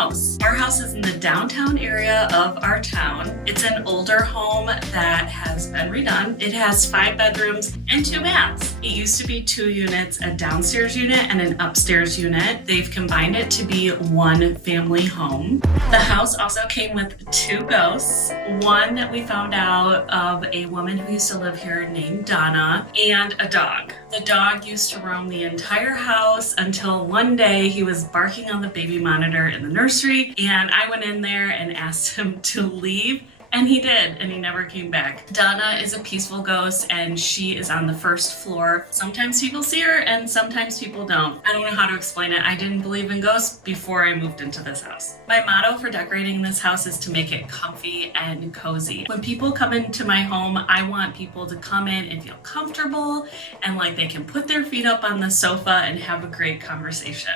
house. Our house is in the downtown area of our town. It's an older home that has been redone. It has 5 bedrooms and 2 baths. It used to be 2 units, a downstairs unit and an upstairs unit. They've combined it to be one family home. The house also came with 2 ghosts. One that we found out of a woman who used to live here named Donna, and a dog. The dog used to roam the entire house until one day he was barking on the baby monitor in the nursery, and I went in there and asked him to leave. And he did, and he never came back. Donna is a peaceful ghost, and she is on the 1st floor. Sometimes people see her, and sometimes people don't. I don't know how to explain it. I didn't believe in ghosts before I moved into this house. My motto for decorating this house is to make it comfy and cozy. When people come into my home, I want people to come in and feel comfortable, and like they can put their feet up on the sofa and have a great conversation.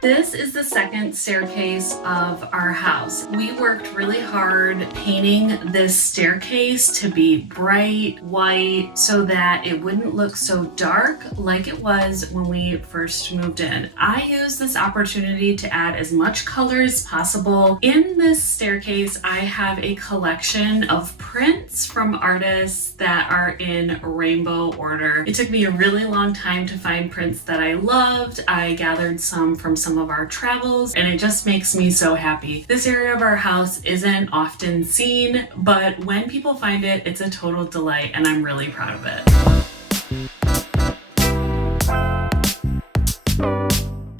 This is the 2nd staircase of our house. We worked really hard painting this staircase to be bright white so that it wouldn't look so dark like it was when we first moved in. I used this opportunity to add as much color as possible. In this staircase, I have a collection of prints from artists that are in rainbow order. It took me a really long time to find prints that I loved. I gathered some from some of our travels, and it just makes me so happy. This area of our house isn't often seen, but when people find it, it's a total delight, and I'm really proud of it.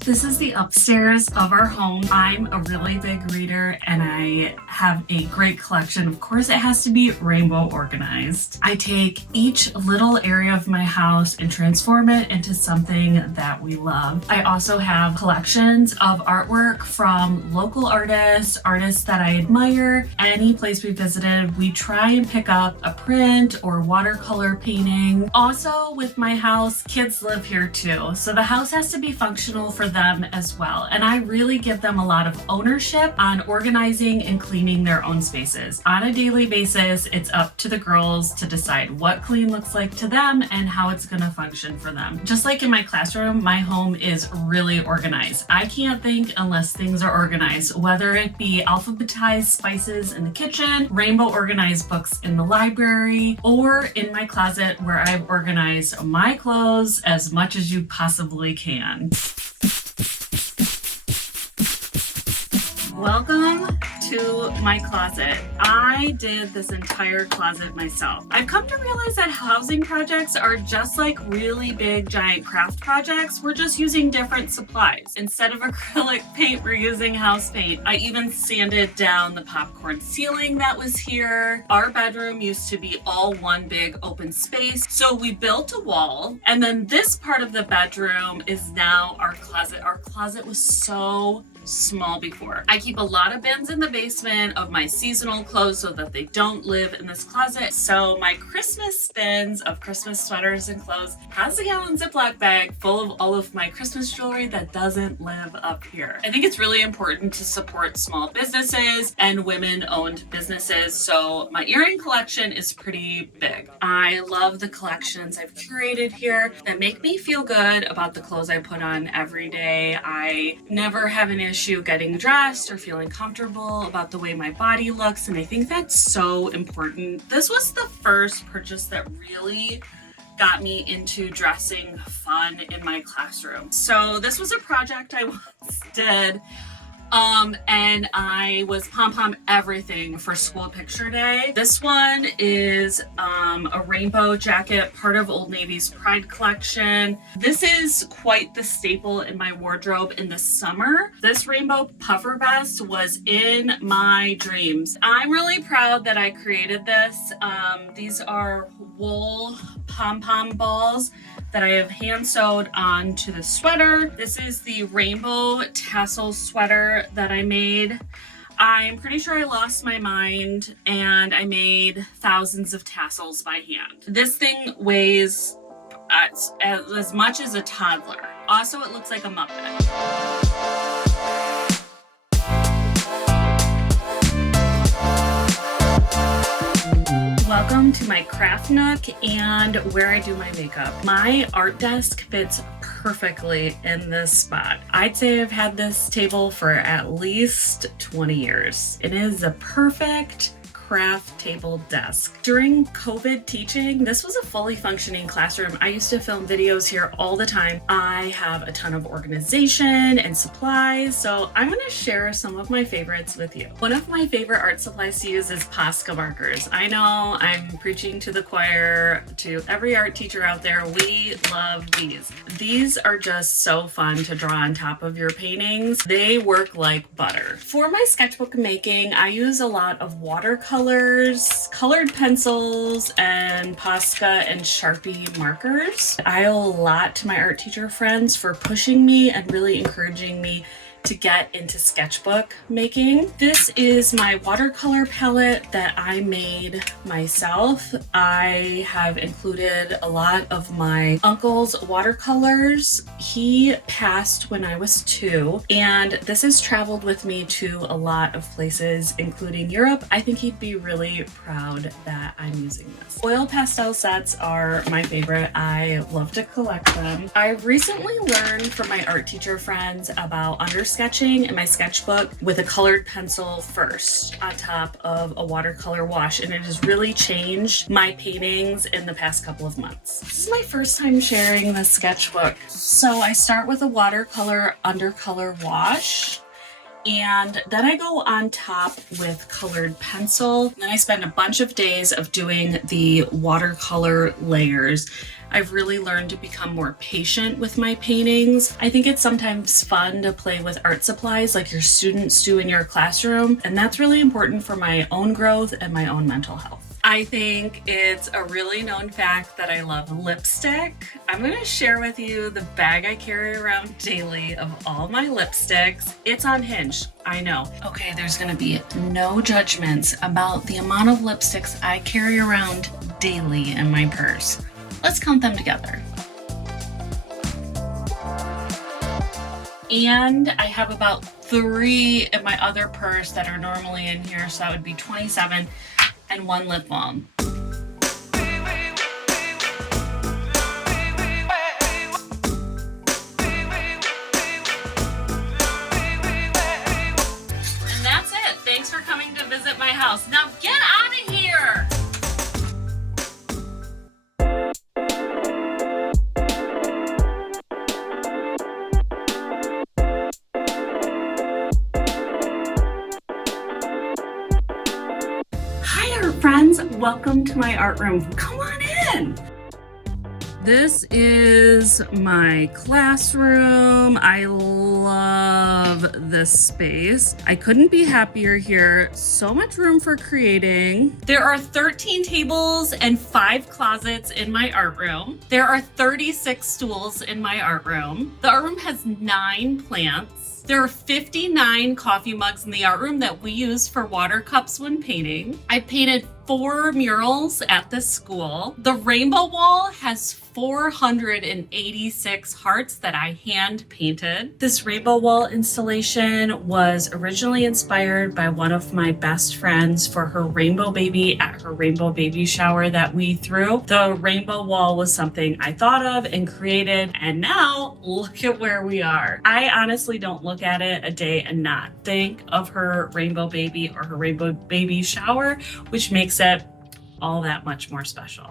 This is the upstairs of our home. I'm a really big reader and I have a great collection. Of course, it has to be rainbow organized. I take each little area of my house and transform it into something that we love. I also have collections of artwork from local artists that I admire. Any place we visited, we try and pick up a print or watercolor painting. Also with my house, kids live here too. So the house has to be functional for them as well. And I really give them a lot of ownership on organizing and cleaning their own spaces. On a daily basis, it's up to the girls to decide what clean looks like to them and how it's going to function for them. Just like in my classroom, my home is really organized. I can't think unless things are organized, whether it be alphabetized spices in the kitchen, rainbow organized books in the library, or in my closet where I've organized my clothes as much as you possibly can. Welcome to my closet. I did this entire closet myself. I've come to realize that housing projects are just like really big giant craft projects. We're just using different supplies. Instead of acrylic paint, we're using house paint. I even sanded down the popcorn ceiling that was here. Our bedroom used to be all one big open space. So we built a wall, and then this part of the bedroom is now our closet. Our closet was so small before. I keep a lot of bins in the basement of my seasonal clothes so that they don't live in this closet. So my Christmas bins of Christmas sweaters and clothes has a gallon Ziploc bag full of all of my Christmas jewelry that doesn't live up here. I think it's really important to support small businesses and women-owned businesses. So my earring collection is pretty big. I love the collections I've curated here that make me feel good about the clothes I put on every day. I never have an issue getting dressed or feeling comfortable about the way my body looks, and I think that's so important. This was the first purchase that really got me into dressing fun in my classroom. So this was a project I once did. And I was pom-pom everything for school picture day. This one is a rainbow jacket, part of Old Navy's Pride collection. This is quite the staple in my wardrobe in the summer. This rainbow puffer vest was in my dreams. I'm really proud that I created this. These are wool pom-pom balls that I have hand sewed onto the sweater. This is the rainbow tassel sweater that I made. I'm pretty sure I lost my mind and I made thousands of tassels by hand. This thing weighs as much as a toddler. Also, it looks like a Muppet. Welcome home to my craft nook and where I do my makeup. My art desk fits perfectly in this spot. I'd say I've had this table for at least 20 years. It is a perfect craft table desk. During COVID teaching, this was a fully functioning classroom. I used to film videos here all the time. I have a ton of organization and supplies, so I'm going to share some of my favorites with you. One of my favorite art supplies to use is Posca markers. I know I'm preaching to the choir, to every art teacher out there. We love these. These are just so fun to draw on top of your paintings. They work like butter. For my sketchbook making, I use a lot of watercolors, colored pencils, and Posca and Sharpie markers. I owe a lot to my art teacher friends for pushing me and really encouraging me to get into sketchbook making. This is my watercolor palette that I made myself. I have included a lot of my uncle's watercolors. He passed when I was 2, and this has traveled with me to a lot of places, including Europe. I think he'd be really proud that I'm using this. Oil pastel sets are my favorite. I love to collect them. I've recently learned from my art teacher friends about sketching in my sketchbook with a colored pencil first on top of a watercolor wash, and it has really changed my paintings in the past couple of months. This is my first time sharing the sketchbook. So I start with a watercolor undercolor wash, and then I go on top with colored pencil. Then I spend a bunch of days of doing the watercolor layers. I've really learned to become more patient with my paintings. I think it's sometimes fun to play with art supplies like your students do in your classroom, and that's really important for my own growth and my own mental health. I think it's a really known fact that I love lipstick. I'm going to share with you the bag I carry around daily of all my lipsticks. It's unhinged, I know. Okay, there's going to be no judgments about the amount of lipsticks I carry around daily in my purse. Let's count them together. And I have about 3 in my other purse that are normally in here, so that would be 27, and 1 lip balm. And that's it. Thanks for coming to visit my house. Now get out of here! Friends, welcome to my art room. Come on in. This is my classroom. I love this space. I couldn't be happier here. So much room for creating. There are 13 tables and 5 closets in my art room. There are 36 stools in my art room. The art room has 9 plants. There are 59 coffee mugs in the art room that we use for water cups when painting. I painted 4 murals at this school. The rainbow wall has 486 hearts that I hand painted. This rainbow wall installation was originally inspired by one of my best friends for her rainbow baby at her rainbow baby shower that we threw. The rainbow wall was something I thought of and created, and now look at where we are. I honestly don't look at it a day and not think of her rainbow baby or her rainbow baby shower, which makes it all that much more special.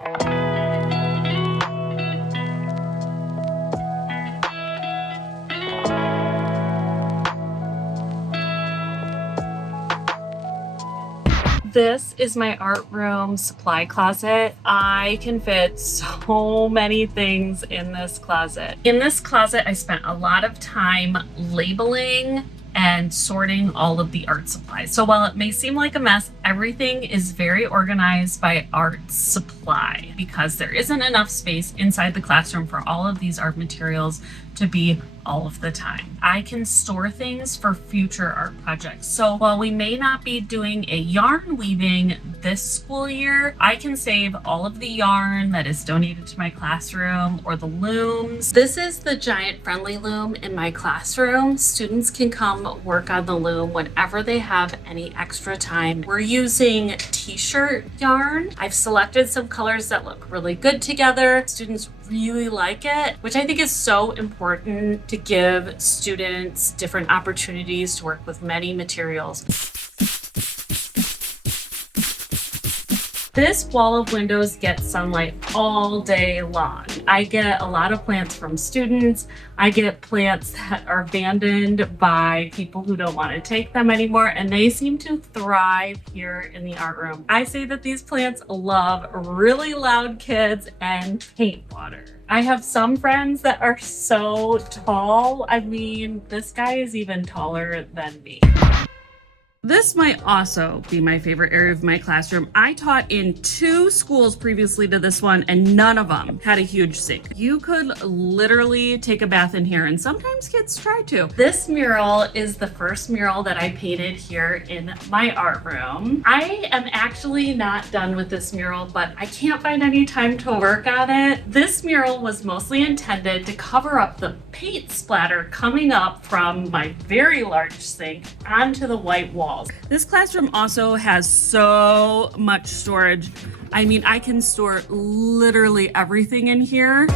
This is my art room supply closet. I can fit so many things in this closet. In this closet, I spent a lot of time labeling and sorting all of the art supplies. So while it may seem like a mess, everything is very organized by art supply because there isn't enough space inside the classroom for all of these art materials to be all of the time. I can store things for future art projects. So while we may not be doing a yarn weaving this school year, I can save all of the yarn that is donated to my classroom or the looms. This is the giant friendly loom in my classroom. Students can come work on the loom whenever they have any extra time. We're using t-shirt yarn. I've selected some colors that look really good together. Students really like it, which I think is so important to give students different opportunities to work with many materials. This wall of windows gets sunlight all day long. I get a lot of plants from students. I get plants that are abandoned by people who don't want to take them anymore, and they seem to thrive here in the art room. I say that these plants love really loud kids and paint water. I have some friends that are so tall. I mean, this guy is even taller than me. This might also be my favorite area of my classroom. I taught in 2 schools previously to this one, and none of them had a huge sink. You could literally take a bath in here, and sometimes kids try to. This mural is the first mural that I painted here in my art room. I am actually not done with this mural, but I can't find any time to work on it. This mural was mostly intended to cover up the paint splatter coming up from my very large sink onto the white wall. This classroom also has so much storage. I mean, I can store literally everything in here.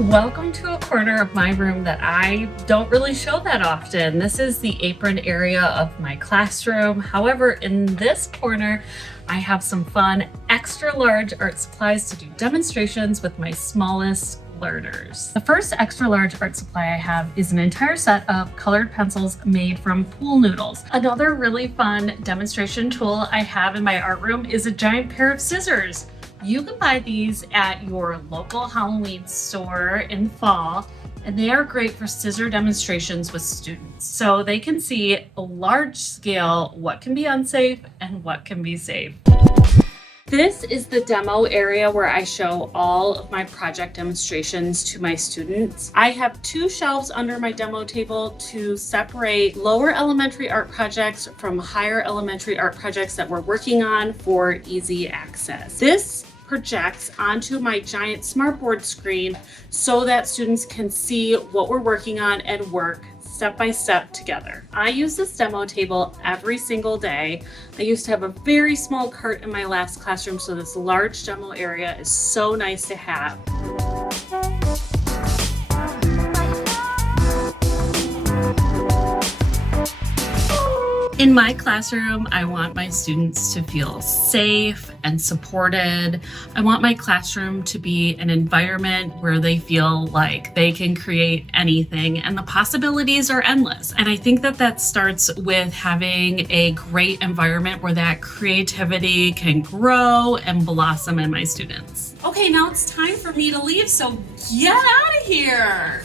Welcome to a corner of my room that I don't really show that often. This is the apron area of my classroom. However, in this corner, I have some fun extra large art supplies to do demonstrations with my smallest learners. The first extra large art supply I have is an entire set of colored pencils made from pool noodles. Another really fun demonstration tool I have in my art room is a giant pair of scissors. You can buy these at your local Halloween store in the fall, and they are great for scissor demonstrations with students. So they can see a large scale what can be unsafe and what can be safe. This is the demo area where I show all of my project demonstrations to my students. I have 2 shelves under my demo table to separate lower elementary art projects from higher elementary art projects that we're working on for easy access. This projects onto my giant smartboard screen so that students can see what we're working on and work step by step together. I use this demo table every single day. I used to have a very small cart in my last classroom, so this large demo area is so nice to have. In my classroom, I want my students to feel safe and supported. I want my classroom to be an environment where they feel like they can create anything and the possibilities are endless. And I think that that starts with having a great environment where that creativity can grow and blossom in my students. Okay, now it's time for me to leave, so get out of here.